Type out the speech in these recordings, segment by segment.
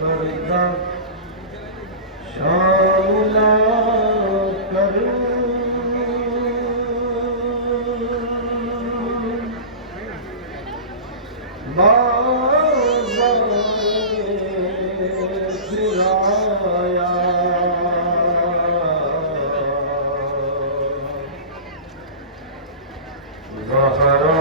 पर्दा शामला करूं फिराया ज़हरा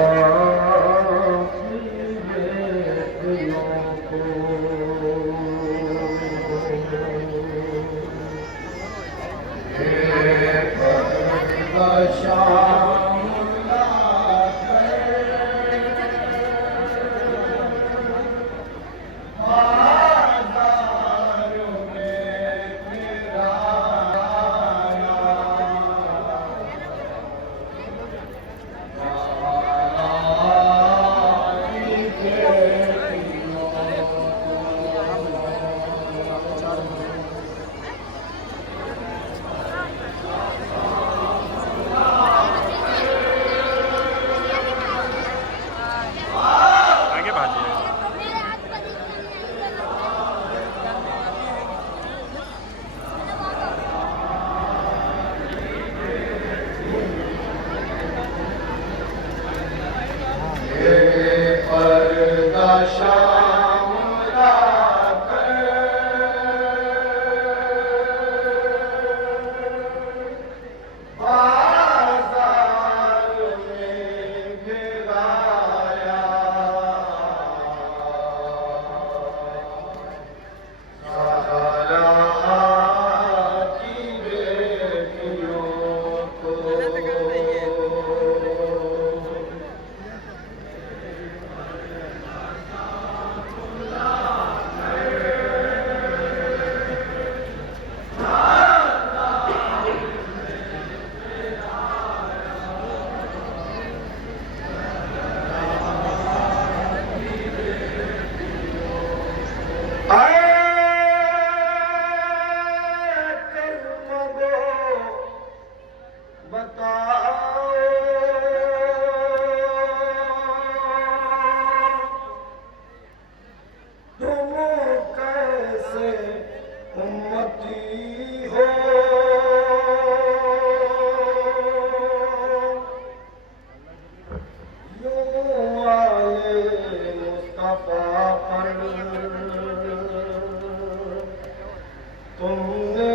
तुमने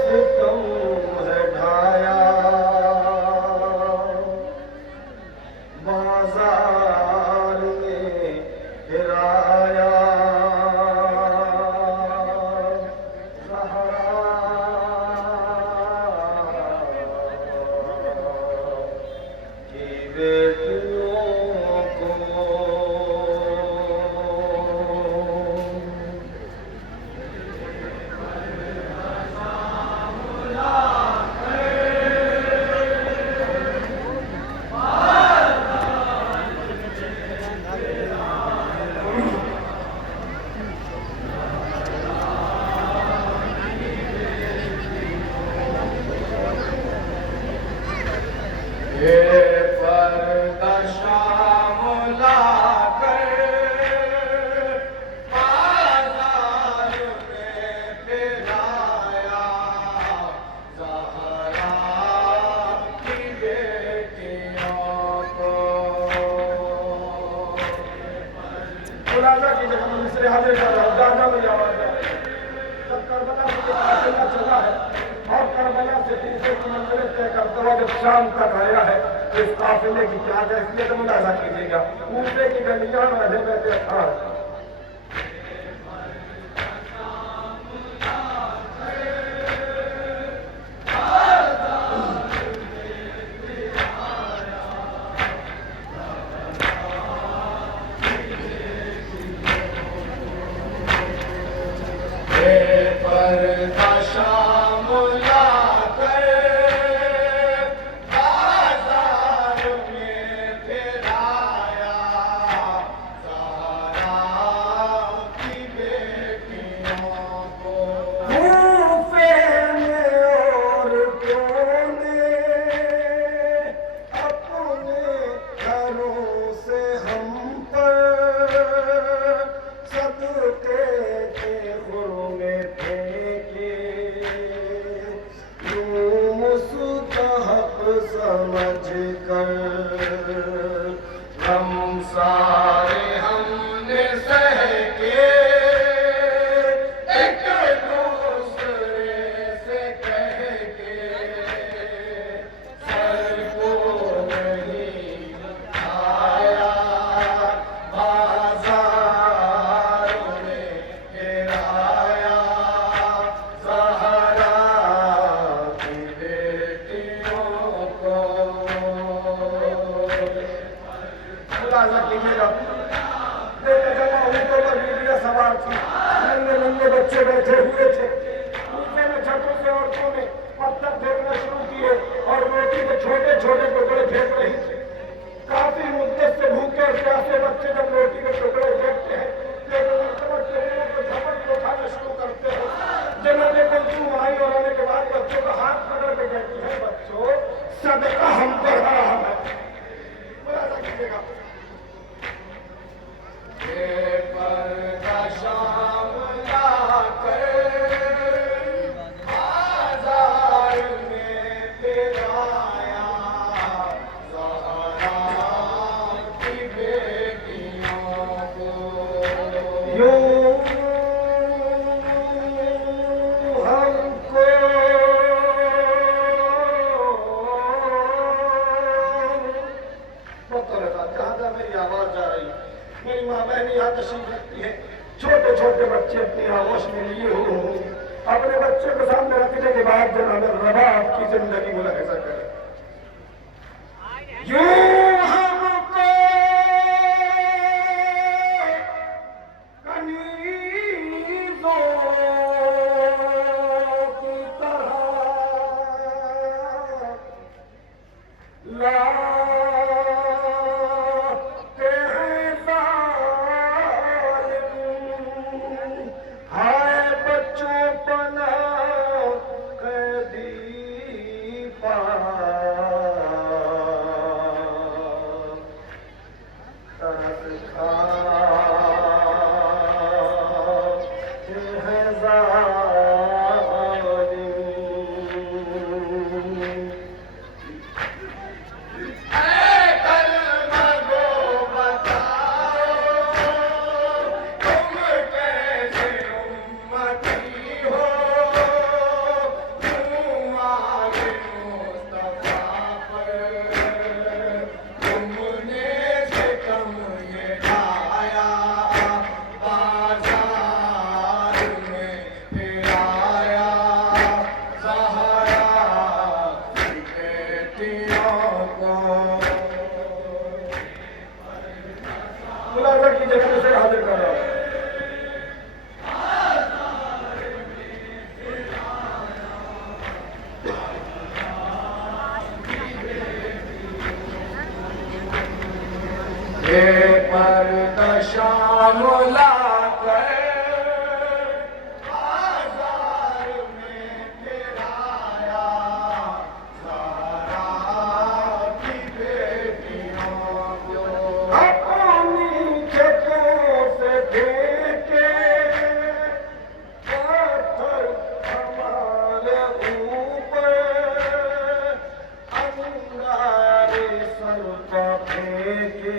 सितम है ढाया, बाजार में गिराया, ज़हरा की बेटियों को शाम तक आया है। इस काफिले की क्या कैफियत मुलाजा कीजिएगा। ऊपरे की गलियां में बैठे था। थी, नन्हे नन्हे बच्चे बैठे हुए थे। नीचे में छतों से औरतों ने पत्थर फेंकना शुरू किए और रोटी के छोटे छोटे टुकड़े फेंक रही थी। काफी मुद्दत से भूखे और प्यासे बच्चे जब रोटी के टुकड़े फेंकते हैं, तो झपट के उठाना शुरू करते हैं। जनाबे कुलसूम आई और आने के बाद बच्चों का हाथ पकड़ के कहती है, बच्चों सदका हम पर हराम है। मुलाजा कीजिएगा। शाम लाकर बाजार में फिराया, ज़हरा की बेटियों को यूं हमको जहाँ जहाँ मेरी आवाज जा रही, मेरी माँ बहनी यहाँ तशरीफ रखती है। छोटे छोटे बच्चे अपनी आगोश में लिए हुए होंगे, अपने बच्चे को सामने रखने के बाद जनाब रबा आपकी जिंदगी मुलाहिजा करें। यूं हमको कनीज़ों की तरह लाते हैं ज़ालिम, हाय बच्चों पनाह कैदी तरस खाते हैं ज़ालिम। मुलाजा की जगह से हाजिर कर रहा हूं। पर्दा शाम लाकर बाजार में फिराया, ज़हरा की बेटियों को अपनी छतों से फेंके पत्थर हमारे ऊपर, अंगारे सर पर फेंके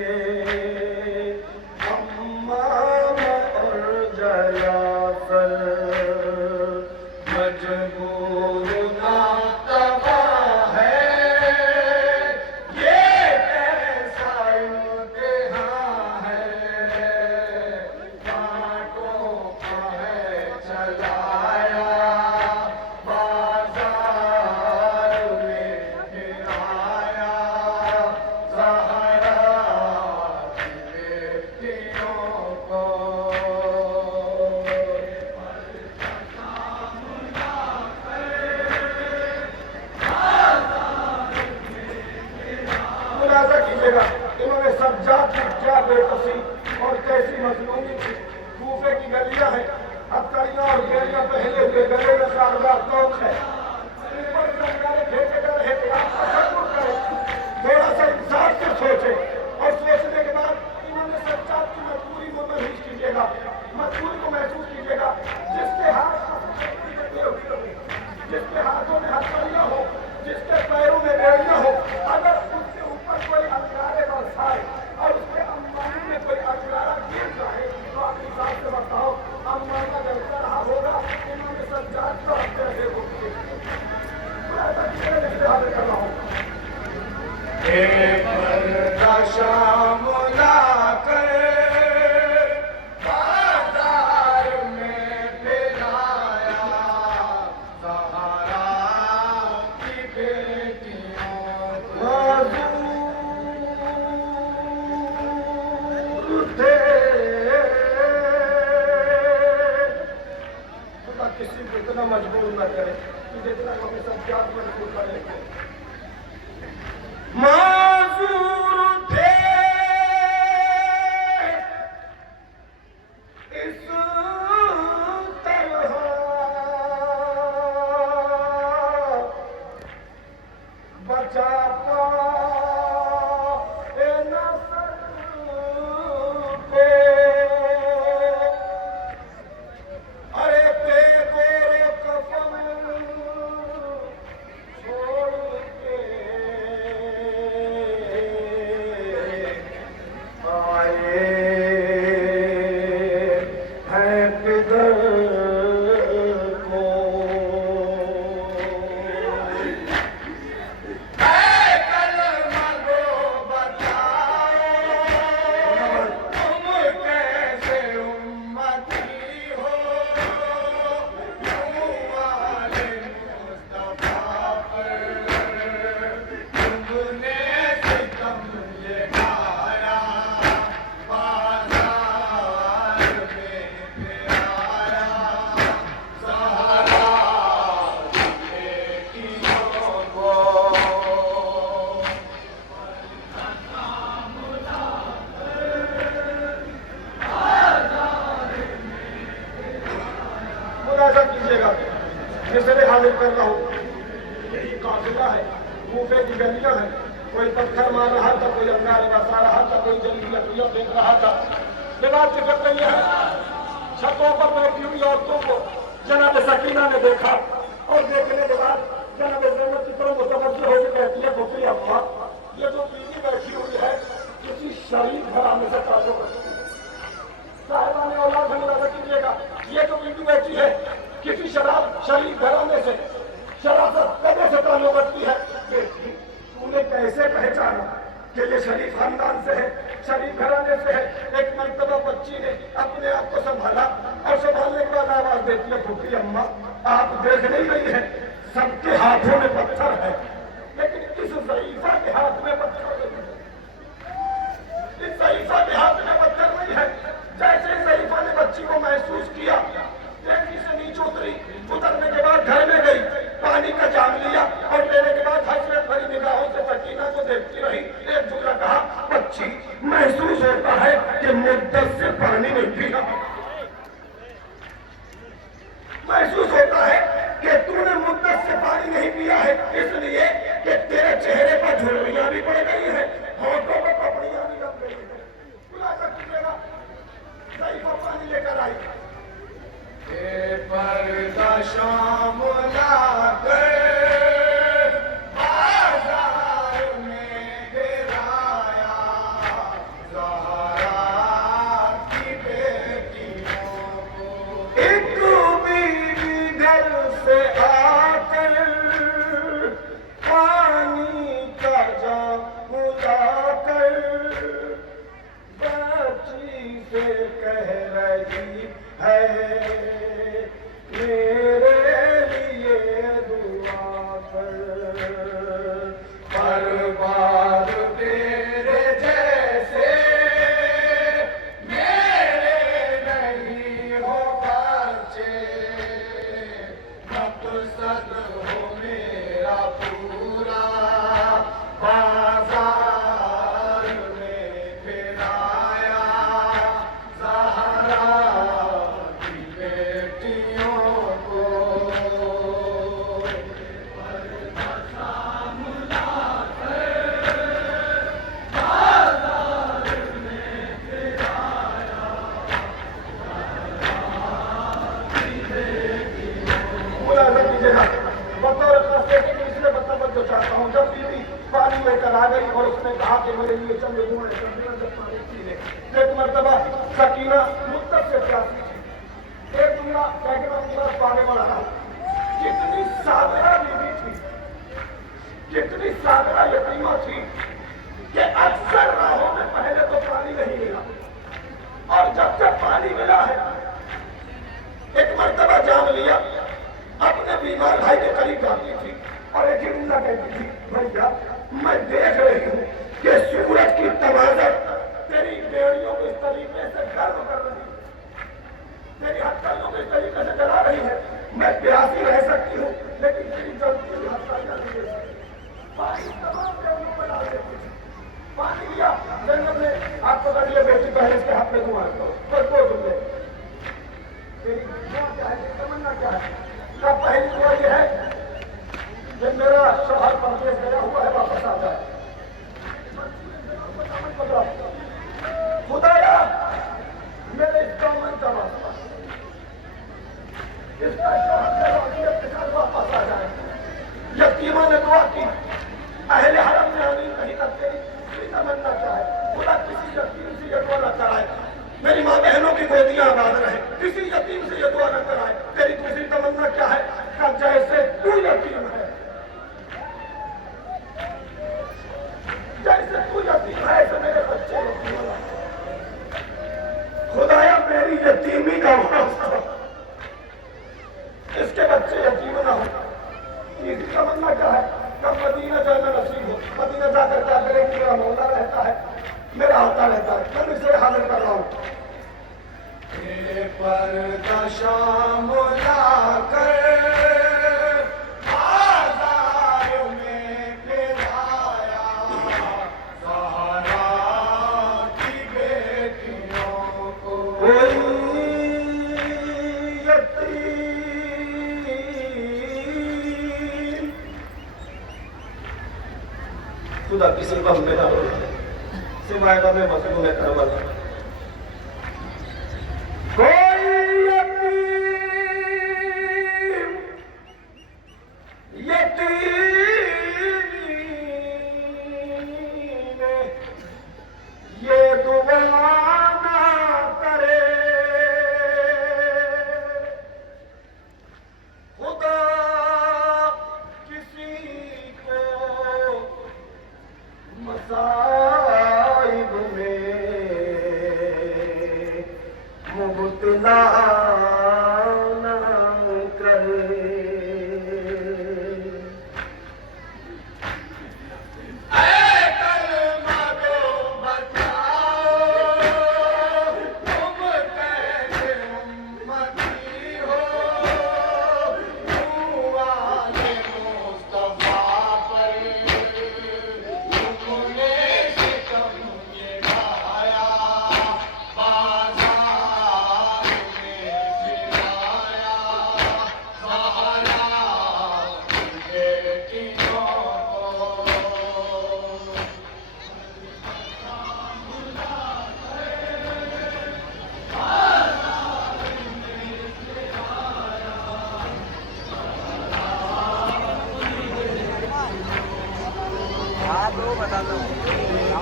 मजबूर ना तबा है, ये कैसा इम्तिहान है, कांटों का है चलाया, बाजार में फिराया, ज़हरा की बेटियों को मुलाजा कीजिएगा। इन्होंने सज्जाद की क्या बेकसी और कैसी मजलूमी थी। कूफे की गलियां हैं, हथकड़ियां और बेड़ियां पहले हुए, गले में शानदार तोक है, ऊपर से अंगारे फेंके जा रहे थे। आप तसव्वुर करें, थोड़ा सा इंसाफ से सोचे और सोचने के बाद इन्होंने सज्जाद की मजबूरी को महसूस कीजिएगा, मजबूरी को महसूस कीजिएगा। जिसके हाथ जिसके हाथों में हथकड़ियां हो, जिसके पैरों में बेड़ियां हो, अगर उसके ऊपर कोई अंगारे बरसाए और उसके अम्बानी में कोई अंगारा गिर जाए, तो अपनी हिसाब से बताओ अम्बाना जलता रहा होगा। इन्होंने सज्जाद को अपने होगी। न करे कि जितना हमें सब जात मजबूर कर लेते माजूर थे इस तरह बचा हाजिर कर रहा हूँ। यही काफिला है, कूफे की गलियां हैं। कोई पत्थर मार रहा था, कोई अंगारे बसा रहा था, कोई जली लकड़ियां फेंक रहा था। लिबास चिपक रही है। छतों पर बैठी हुई औरतों को जनाब सकीना ने देखा और देखने के बाद जनाब ज़ैनब की तरफ मुतवज्जो होकर कहती है, फुफी अम्मा, ये जो बीवी बैठी हुई है किसी शरीफ घराने से ताल्लुक रखती है। साहिबा ने औलाद मुलाजा कीजिएगा, ये जो बीवी बैठी है किसी शरीफ घराने से शराफत करने से ताल्लुक रखती है। तूने कैसे पहचाना कि ये शरीफ खानदान से है, शरीफ घराने से है? एक मर्तबा बच्ची ने अपने आप को संभाला और संभालने के बाद आवाज देती है, फुफी अम्मा आप देख नहीं रही है, सबके हाथों में पत्थर है, लेकिन इस ज़ईफ़ा के हाथ में पत्थर नहीं है। इस ज़ईफ़ा के हाथ में पत्थर नहीं है। जैसे ज़ईफ़ा ने बच्ची को महसूस किया, देखी से नीचे उतरी, उतरने के बाद घर में गई, पानी का जाम लिया और लेने के बाद हसरत भरी निगाहों से सकीना को देखती रही। एक जुमला कहा, बच्ची महसूस होता है कि मुद्दत से पानी नहीं पिया, महसूस होता है कि तूने मुद्दत से पानी नहीं पिया है, इसलिए कि तेरे चेहरे पर झुर्रियां भी पड़ गई है, होठों पर पपड़ियां भी लग गई है। खुलासा कीजिएगा। ज़ईफ़ा पानी लेकर आई, पर्दा शाम लाकर बाजार में गिराया, ज़हरा की बेटियों को एक बीवी घर से आकर पानी का जाम लाकर बच्ची से कह रही है, मेरे लिए दुआ कर, बर्बाद तेरे जैसे मेरे नहीं हो बच्चे, मकसद हो मेरा पूरा बाजार में फिराया, ज़हरा की बेटियों को बतौर खास लेकिन इसलिए बताना चाहता हूँ, जब बीवी पानी लेकर आ गई और उसने कहा कि मेरे लिए चंद धुएं जब पानी पी ले, एक मरतबा सकीना मुद्दत से प्यासी थी। एक जुमला कहकर मैं पूरा पाने वाला था, कितनी सादरा बीवी थी, कितनी सादरा यतीमा थी कि अक्सर राहों में पहले तो पानी नहीं मिला और जब से पानी मिला है एक मरतबा जाम लिया, अपने बीमार भाई के करीब जाती थी और एक जुमला कहती थी, भैया मैं देख रही हूँ कि सूरज की तवाज़ुन तेरी बेड़ियों को इस तरीके से गर्म कर रही है, तेरी हथकड़ियों को इस तरीके से जला रही है, मैं प्यासी रह सकती बहनों की गोदियां आबाद रहे, किसी यतीम से ये दुआ न कराए। तेरी दूसरी तमन्ना क्या है? कि जैसे तू यतीम है, जैसे तू यतीम है ऐसे मेरे बच्चे यतीम है। खुदाया मेरी यतीमी का वास्ता, इसके बच्चे यतीम ना हो। तीसरी तमन्ना क्या है? कब मदीना जाना नसीब हो, मदीना जाकर क्या करें कि मेरा मौला रहता है, मेरा आता रहता है। मैं इसे हाजिर कर रहा हूँ। पर्दा शाम लाकर बाजार में फिराया, सहारा की बेटियों को खुदा किसी को हम ना हो सिवाय में मजलूम है करबला। कोई यतीम ये दुआ ना करे, खुदा किसी को मसाइब में मुब्तला ना करे।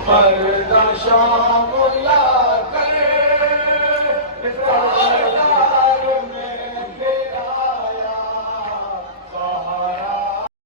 पर्दा शाम